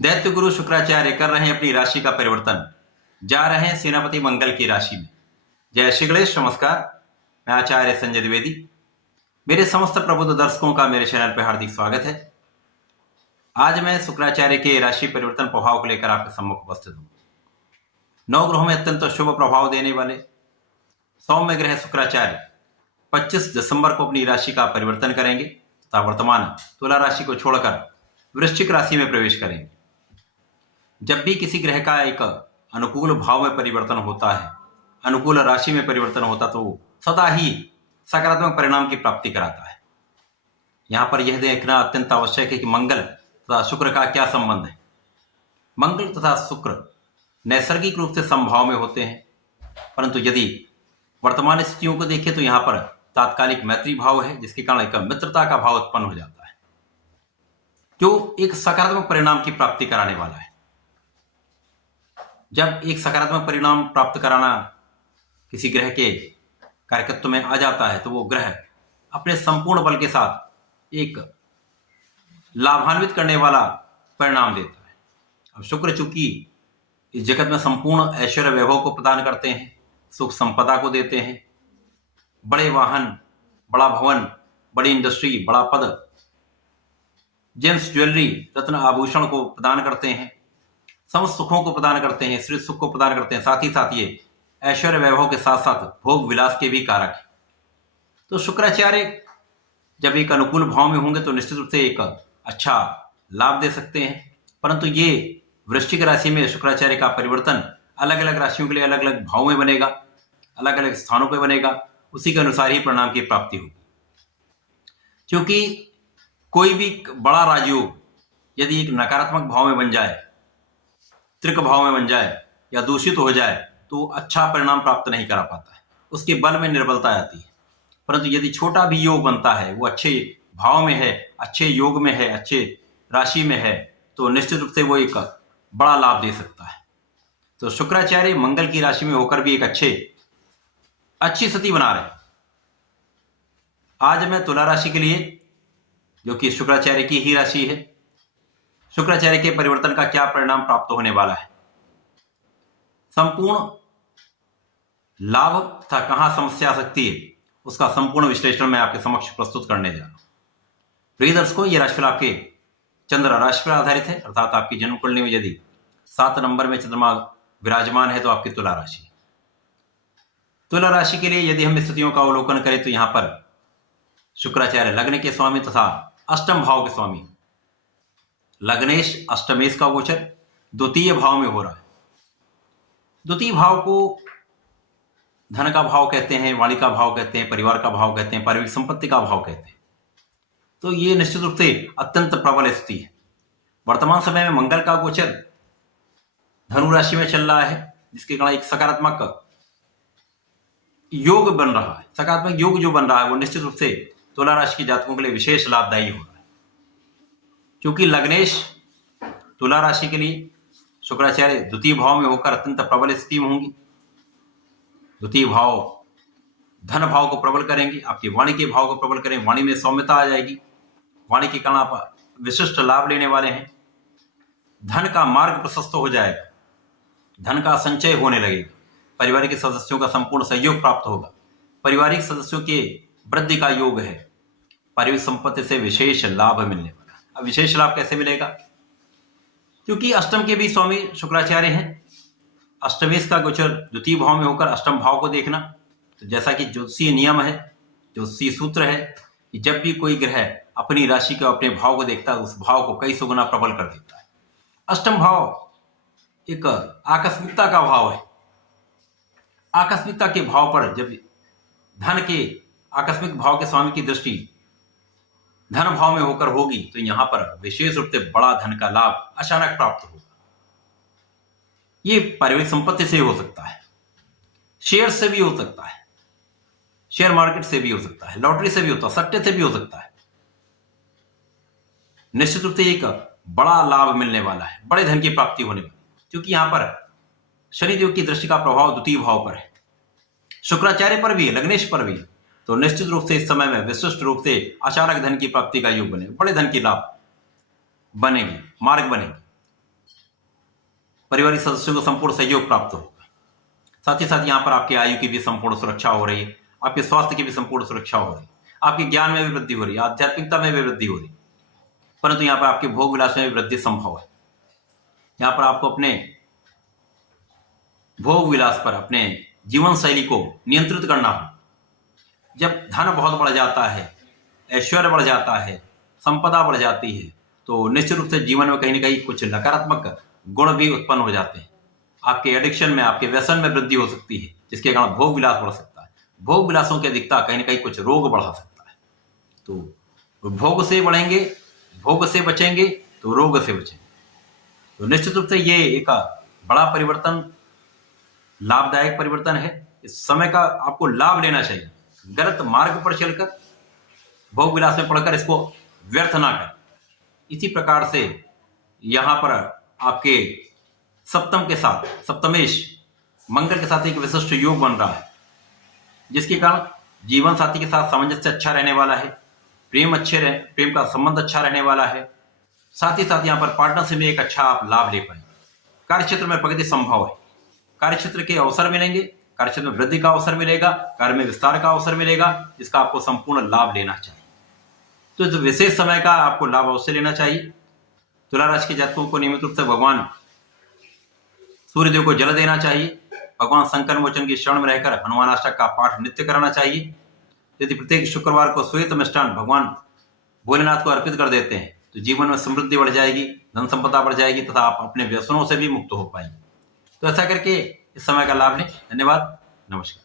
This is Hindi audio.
दैत्य गुरु शुक्राचार्य कर रहे हैं अपनी राशि का परिवर्तन, जा रहे हैं सेनापति मंगल की राशि में। जय श्री गणेश, नमस्कार। मैं आचार्य संजय द्विवेदी। मेरे समस्त प्रबुद्ध दर्शकों का मेरे चैनल पर हार्दिक स्वागत है। आज मैं शुक्राचार्य के राशि परिवर्तन प्रभाव को लेकर आपके सम्मुख उपस्थित हूँ। 9 ग्रहों में अत्यंत शुभ प्रभाव देने वाले सौम्य ग्रह शुक्राचार्य 25 दिसंबर को अपनी राशि का परिवर्तन करेंगे तथा वर्तमान तुला राशि को छोड़कर वृश्चिक राशि में प्रवेश करेंगे। जब भी किसी ग्रह का एक अनुकूल भाव में परिवर्तन होता है, अनुकूल राशि में परिवर्तन होता, तो सदा ही सकारात्मक परिणाम की प्राप्ति कराता है। यहाँ पर यह देखना अत्यंत आवश्यक है कि मंगल तथा शुक्र का क्या संबंध है। मंगल तथा शुक्र नैसर्गिक रूप से समभाव में होते हैं, परंतु यदि वर्तमान स्थितियों को देखें तो यहाँ पर तात्कालिक मैत्री भाव है, जिसके कारण एक मित्रता का भाव उत्पन्न हो जाता है, जो एक सकारात्मक परिणाम की प्राप्ति कराने वाला है। जब एक सकारात्मक परिणाम प्राप्त कराना किसी ग्रह के कार्यकत्व में आ जाता है, तो वो ग्रह अपने संपूर्ण बल के साथ एक लाभान्वित करने वाला परिणाम देता है। अब शुक्र चूंकि इस जगत में संपूर्ण ऐश्वर्य वैभव को प्रदान करते हैं, सुख संपदा को देते हैं, बड़े वाहन, बड़ा भवन, बड़ी इंडस्ट्री, बड़ा पद, जेम्स ज्वेलरी, रत्न आभूषण को प्रदान करते हैं, समस्त सुखों को प्रदान करते हैं, श्री सुख को प्रदान करते हैं, साथ ही साथ ये ऐश्वर्य वैभव के साथ साथ भोग विलास के भी कारक है। तो शुक्राचार्य जब एक अनुकूल भाव में होंगे तो निश्चित रूप से एक अच्छा लाभ दे सकते हैं, परंतु ये वृश्चिक राशि में शुक्राचार्य का परिवर्तन अलग अलग राशियों के लिए अलग अलग भाव में बनेगा, अलग अलग स्थानों पर बनेगा, उसी के अनुसार ही परिणाम की प्राप्ति होगी। क्योंकि कोई भी बड़ा राजयोग यदि एक नकारात्मक भाव में बन जाए, त्रिक भाव में बन जाए या दूषित हो जाए, तो अच्छा परिणाम प्राप्त नहीं करा पाता है, उसके बल में निर्बलता आती है। परंतु यदि छोटा भी योग बनता है, वो अच्छे भाव में है, अच्छे योग में है, अच्छे राशि में है, तो निश्चित रूप से वो एक बड़ा लाभ दे सकता है। तो शुक्राचार्य मंगल की राशि में होकर भी एक अच्छी स्थिति बना रहे। आज मैं तुला राशि के लिए, जो कि शुक्राचार्य की ही राशि है, शुक्राचार्य के परिवर्तन का क्या परिणाम प्राप्त होने वाला है, संपूर्ण लाभ तथा कहां समस्या आ सकती है, उसका संपूर्ण विश्लेषण मैं आपके समक्ष प्रस्तुत करने जा रहा हूं। प्रिय दर्शकों, यह राशिफल आपके चंद्र राशि पर आधारित है, अर्थात आपकी जन्म कुंडली में यदि 7 नंबर में चंद्रमा विराजमान है तो आपकी तुला राशि है। तुला राशि के लिए यदि हम स्थितियों का अवलोकन करें तो यहां पर शुक्राचार्य लग्न के स्वामी तथा अष्टम भाव के स्वामी, लग्नेश अष्टमेश का गोचर द्वितीय भाव में हो रहा है। द्वितीय भाव को धन का भाव कहते हैं, वाणी का भाव कहते हैं, परिवार का भाव कहते हैं, पारिवारिक संपत्ति का भाव कहते हैं। तो ये निश्चित रूप से अत्यंत प्रबल स्थिति है। वर्तमान समय में मंगल का गोचर धनु राशि में चल रहा है, जिसके कारण एक सकारात्मक योग बन रहा है। सकारात्मक योग जो बन रहा है वो निश्चित रूप से तुला राशि के जातकों के लिए विशेष लाभदायी हो रहा है, क्योंकि लग्नेश तुला राशि के लिए शुक्राचार्य द्वितीय भाव में होकर अत्यंत प्रबल स्थिति में होंगी। द्वितीय भाव धन भाव को प्रबल करेंगे, आपकी वाणी के भाव को प्रबल करेंगे, वाणी में सौम्यता आ जाएगी, वाणी के कारण आप विशिष्ट लाभ लेने वाले हैं। धन का मार्ग प्रशस्त हो जाएगा, धन का संचय होने लगेगा, पारिवारिक सदस्यों का संपूर्ण सहयोग प्राप्त होगा, पारिवारिक सदस्यों के वृद्धि का योग है, पारिवारिक संपत्ति से विशेष लाभ मिलने वाला। अब विशेष लाभ कैसे मिलेगा? क्योंकि अष्टम के भी स्वामी शुक्राचार्य हैं। अष्टमेश का गोचर द्वितीय भाव में होकर अष्टम भाव को देखना, तो जैसा कि ज्योतिषीय नियम है, ज्योतिषीय सूत्र है कि जब भी कोई ग्रह अपनी राशि के अपने भाव को देखता है, उस भाव को कई सुगुना प्रबल कर देता है। अष्टम भाव एक आकस्मिकता का भाव है। आकस्मिकता के भाव पर जब धन के आकस्मिक भाव के स्वामी की दृष्टि धन भाव में होकर होगी, तो यहां पर विशेष रूप से बड़ा धन का लाभ अचानक प्राप्त होगा। ये पारिवारिक संपत्ति से हो सकता है, शेयर से भी हो सकता है, शेयर मार्केट से भी हो सकता है, लॉटरी से भी होता है, सट्टे से भी हो सकता है। निश्चित रूप से एक बड़ा लाभ मिलने वाला है, बड़े धन की प्राप्ति होने वाली, क्योंकि यहां पर शनिदेव की दृष्टि का प्रभाव द्वितीय भाव पर है, शुक्राचार्य पर भी है, लग्नेश पर भी है। तो निश्चित रूप से इस समय में विशिष्ट रूप से अचानक धन की प्राप्ति का योग बनेगा, बड़े धन की लाभ बनेगी, मार्ग बनेगी। पारिवारिक सदस्यों को संपूर्ण सहयोग प्राप्त होगा। साथ ही साथ यहाँ पर आपकी आयु की भी संपूर्ण सुरक्षा हो रही है, आपके स्वास्थ्य की भी संपूर्ण सुरक्षा हो रही है, आपके ज्ञान में भी वृद्धि हो रही है, आध्यात्मिकता में भी वृद्धि हो रही है, परंतु यहाँ पर आपके भोग विलास में भी वृद्धि संभव है। यहाँ पर आपको अपने भोग विलास पर अपने जीवन शैली को नियंत्रित करना हो। जब धन बहुत बढ़ जाता है, ऐश्वर्य बढ़ जाता है, संपदा बढ़ जाती है, तो निश्चित रूप से जीवन में कहीं ना कहीं कुछ नकारात्मक गुण भी उत्पन्न हो जाते हैं। आपके एडिक्शन में, आपके व्यसन में वृद्धि हो सकती है, जिसके कारण भोग विलास बढ़ सकता है। भोग विलासों की अधिकता कहीं ना कहीं कुछ रोग बढ़ा सकता है। तो भोग से बढ़ेंगे, भोग से बचेंगे तो रोग से बचेंगे। तो निश्चित रूप से ये एक बड़ा परिवर्तन, लाभदायक परिवर्तन है। इस समय का आपको लाभ लेना चाहिए। गलत मार्ग पर चलकर, भोग विलास में पढ़कर इसको व्यर्थ ना करें। इसी प्रकार से यहां पर आपके सप्तम के साथ, सप्तमेश मंगल के साथ एक विशिष्ट योग बन रहा है, जिसके कारण जीवन साथी के साथ सामंजस्य अच्छा रहने वाला है, प्रेम का संबंध अच्छा रहने वाला है। साथ ही साथ यहाँ पर पार्टनरशिप में एक अच्छा आप लाभ ले पाएंगे। कार्य क्षेत्र में प्रगति संभव है, कार्य क्षेत्र के अवसर मिलेंगे, कार्य क्षेत्र में वृद्धि का अवसर मिलेगा, कार्य में विस्तार का अवसर मिलेगा, जिसका आपको संपूर्ण लाभ लेना चाहिए। तो इस विशेष समय का आपको लाभ अवश्य लेना चाहिए। तुला राशि के जातकों को नियमित रूप से भगवान सूर्यदेव को जल देना चाहिए। भगवान संकट मोचन की शरण में रहकर हनुमान अष्टक का पाठ नित्य कराना चाहिए। यदि प्रत्येक शुक्रवार को श्वेत मिष्टान भगवान भोलेनाथ को अर्पित कर देते हैं तो जीवन में समृद्धि बढ़ जाएगी, धन संपदा बढ़ जाएगी तथा आप अपने व्यसनों से भी मुक्त हो पाएंगे। तो ऐसा करके इस समय का लाभ लें। धन्यवाद, नमस्कार।